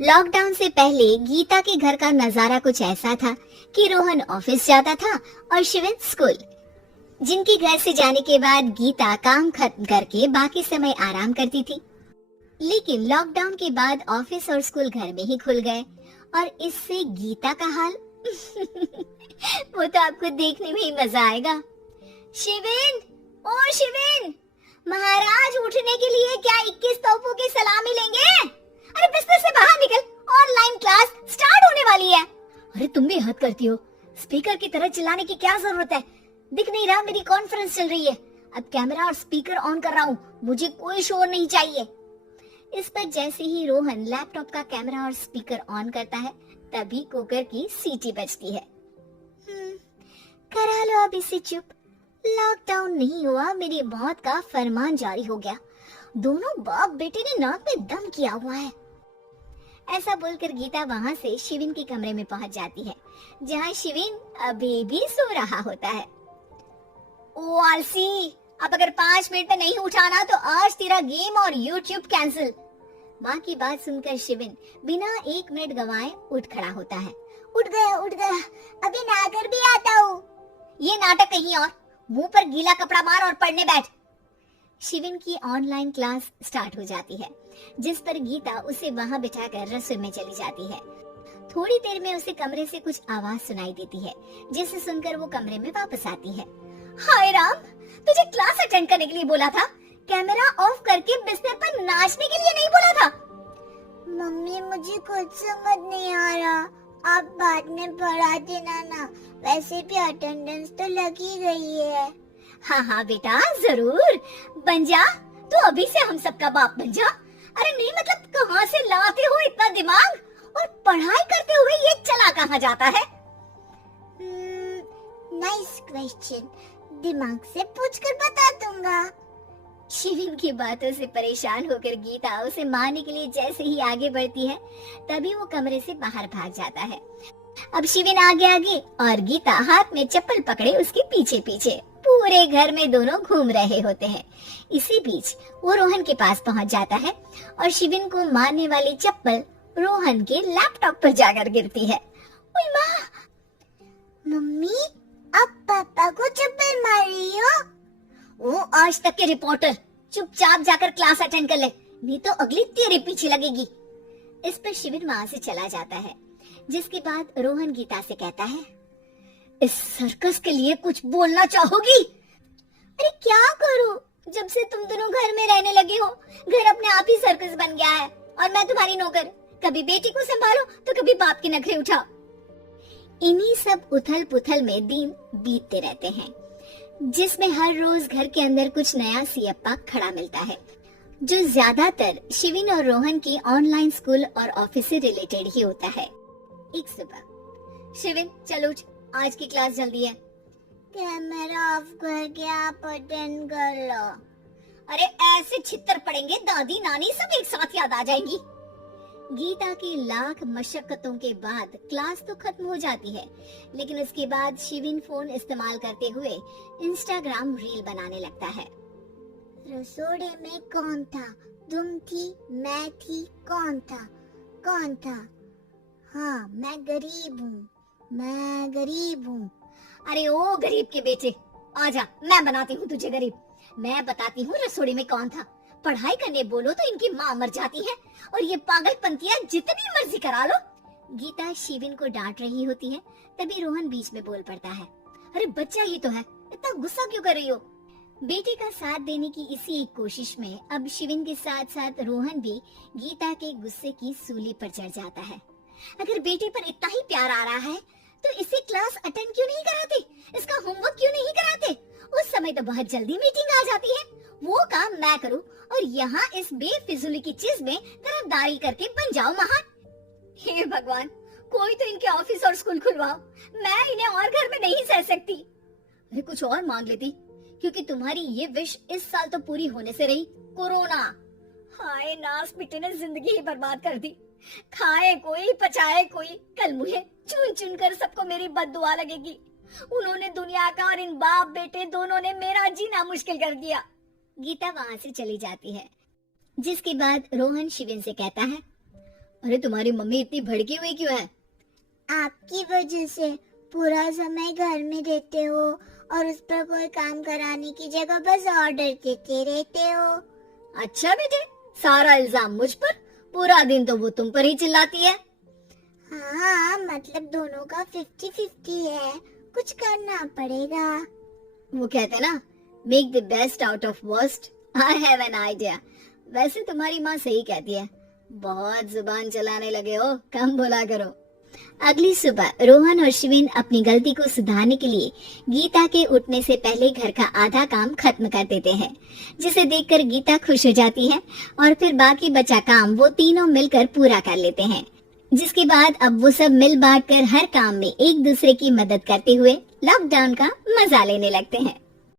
Lockdown से पहले गीता के घर का नजारा कुछ ऐसा था कि रोहन ऑफिस जाता था और शिवन स्कूल। जिनके घर से जाने के बाद गीता काम खत्म करके बाकी समय आराम करती थी। लेकिन लॉकडाउन के बाद ऑफिस और स्कूल घर में ही खुल गए और इससे गीता का हाल वो तो आपको देखने में ही मजा आएगा। शिवेन, ओ शिवेन, महाराज उठने के लिए क्या 21 तोपों की सलामी लेंगे? अरे बिस्तर से बाहर निकल, ऑनलाइन क्लास स्टार्ट होने वाली है। अरे तुम भी हद करती हो, स्पीकर की तरह चिल्लाने की क्या जरूरत है? दिख नहीं रहा मेरी कॉन्फ्रेंस चल रही है। अब कैमरा और स्पीकर ऑन कर रहा हूँ, मुझे कोई शोर नहीं चाहिए। इस पर जैसे ही रोहन लैपटॉप का कैमरा और स्पीकर ऑन करता है तभी कुकर की सीटी बजती है। करा लो अब इसे चुप। लॉकडाउन नहीं हुआ, मेरी मौत का फरमान जारी हो गया। दोनों बाप बेटे ने नाक में दम किया हुआ है। ऐसा बोलकर गीता वहां से शिविन के कमरे में पहुंच जाती है, जहां शिविन अभी भी सो रहा होता है। ओ आलसी, अब अगर 5 मिनट में नहीं उठाना तो आज तेरा गेम और यूट्यूब कैंसिल। माँ की बात सुनकर शिविन बिना 1 मिनट गंवाए उठ खड़ा होता है। उठ गया, अभी नहाकर भी आता हूँ। ये नाटक कहीं और, मुंह पर गीला कपड़ा मार और पढ़ने बैठ। शिविन की ऑनलाइन क्लास स्टार्ट हो जाती है, जिस पर गीता उसे वहां बिठाकर रसोई में चली जाती है। थोड़ी देर में उसे कमरे से कुछ आवाज सुनाई देती है, जिसे सुनकर वो कमरे में वापस आती है। हाय राम, तुझे क्लास अटेंड करने के लिए बोला था, कैमरा ऑफ करके बिस्तर पर नाचने के लिए नहीं बोला था। मम्मी मुझे कुछ समझ नहीं आ रहा, आप बाद में पढ़ा देना ना, वैसे भी अटेंडेंस तो लगी गई है। हाँ हाँ बेटा, जरूर बन जा, तू अभी से हम सबका बाप बन जा। अरे नहीं मतलब कहाँ से लाते हो इतना दिमाग, और पढ़ाई करते हुए ये चला कहाँ जाता है? नाइस क्वेश्चन, दिमाग से पूछकर बता दूंगा। शिविन की बातों से परेशान होकर गीता उसे मारने के लिए जैसे ही आगे बढ़ती है तभी वो कमरे से बाहर भाग जाता है। अब शिविन आगे आगे और गीता हाथ में चप्पल पकड़े उसके पीछे पीछे पूरे घर में दोनों घूम रहे होते हैं। इसी बीच वो रोहन के पास पहुंच जाता है और शिविन को मारने वाली चप्पल रोहन के लैपटॉप पर जाकर गिरती है। ओए माँ! मम्मी, आप पापा को चप्पल मार रही हो? वो आज तक के रिपोर्टर, चुपचाप जाकर क्लास अटेंड कर ले, नहीं तो अगली तेरे पीछे लगेगी। इस पर शिविन वहां से चला जाता है, जिसके बाद रोहन गीता से कहता है, इस सर्कस के लिए कुछ बोलना चाहोगी? अरे क्या करूं, जब से तुम दोनों घर में रहने लगे हो, घर अपने आप ही सर्कस बन गया है और मैं तुम्हारी नौकर। कभी बेटी को संभालो तो कभी बाप के नखरे उठाओ। इन्हीं सब उथल पुथल में दिन बीतते रहते हैं, जिसमें हर रोज घर के अंदर कुछ नया सियप्पा खड़ा मिलता है, जो ज्यादातर शिविन और रोहन की ऑनलाइन स्कूल और ऑफिस से रिलेटेड ही होता है। एक सुबह, शिविन चल उठ, आज की क्लास जल्दी है। कैमरा ऑफ करके आप अटेंड कर लो। अरे ऐसे छित्तर पड़ेंगे, दादी नानी सब एक साथ याद आ जाएंगी। गीता की लाख मशक्कतों के बाद क्लास तो खत्म हो जाती है, लेकिन उसके बाद शिविन फोन इस्तेमाल करते हुए इंस्टाग्राम रील बनाने लगता है। रसोड़े में कौन था? तुम थी, मैं थी, कौन था? कौन था? हाँ, मैं गरीब हूँ। अरे ओ गरीब के बेटे, आजा, मैं बनाती हूँ तुझे गरीब। मैं बताती हूँ रसोड़े में कौन था। पढ़ाई करने बोलो तो इनकी माँ मर जाती है और ये पागलपंतियां जितनी मर्जी करा लो। गीता शिविन को डांट रही होती है, तभी रोहन बीच में बोल पड़ता है, अरे बच्चा ही तो है, इतना गुस्सा क्यों कर रही हो? बेटे का साथ देने की इसी एक कोशिश में अब शिविन के साथ साथ रोहन भी गीता के गुस्से की सूली पर चढ़ जाता है। अगर बेटे पर इतना ही प्यार आ रहा है तो इसे क्लास अटेंड क्यों नहीं कराते? इसका होमवर्क क्यों नहीं कराते? उस समय तो बहुत जल्दी मीटिंग आ जाती है, वो काम मैं करूं और यहाँ इस बेफिजूली की चीज में तरफदारी करके बन जाओ महान। हे भगवान, कोई तो इनके ऑफिस और स्कूल खुलवाओ, मैं इन्हें और घर में नहीं सह सकती। अरे कुछ और मांग लेती, क्योंकि तुम्हारी ये विश इस साल तो पूरी होने से रही, कोरोना। हाय नास बेटे ने जिंदगी ही बर्बाद कर दी। खाए कोई पचाए कोई, कल मुझे चुन चुन कर सबको मेरी बद्दुआ लगेगी। उन्होंने दुनिया का और इन बाप बेटे दोनों ने मेरा जीना मुश्किल कर दिया। गीता वहां से चली जाती है, जिसके बाद रोहन शिविन से कहता है, अरे तुम्हारी मम्मी इतनी भड़की हुई क्यों है? आपकी वजह से पूरा समय घर में रहते हो और उस पर कोई काम कराने की जगह बस ऑर्डर देते रहते हो। अच्छा बेटे, सारा इल्जाम मुझ पर? पूरा दिन तो वो तुम पर ही चिल्लाती है। हाँ, मतलब दोनों का 50-50 है, कुछ करना पड़ेगा। वो कहते ना, make the best out of worst. I have an idea. वैसे तुम्हारी माँ सही कहती है, बहुत जुबान चलाने लगे हो, कम बोला करो। अगली सुबह रोहन और शिविन अपनी गलती को सुधारने के लिए गीता के उठने से पहले घर का आधा काम खत्म कर देते हैं, जिसे देखकर गीता खुश हो जाती है और फिर बाकी बचा काम वो तीनों मिलकर पूरा कर लेते हैं। जिसके बाद अब वो सब मिल बांट कर हर काम में एक दूसरे की मदद करते हुए लॉकडाउन का मजा लेने लगते हैं।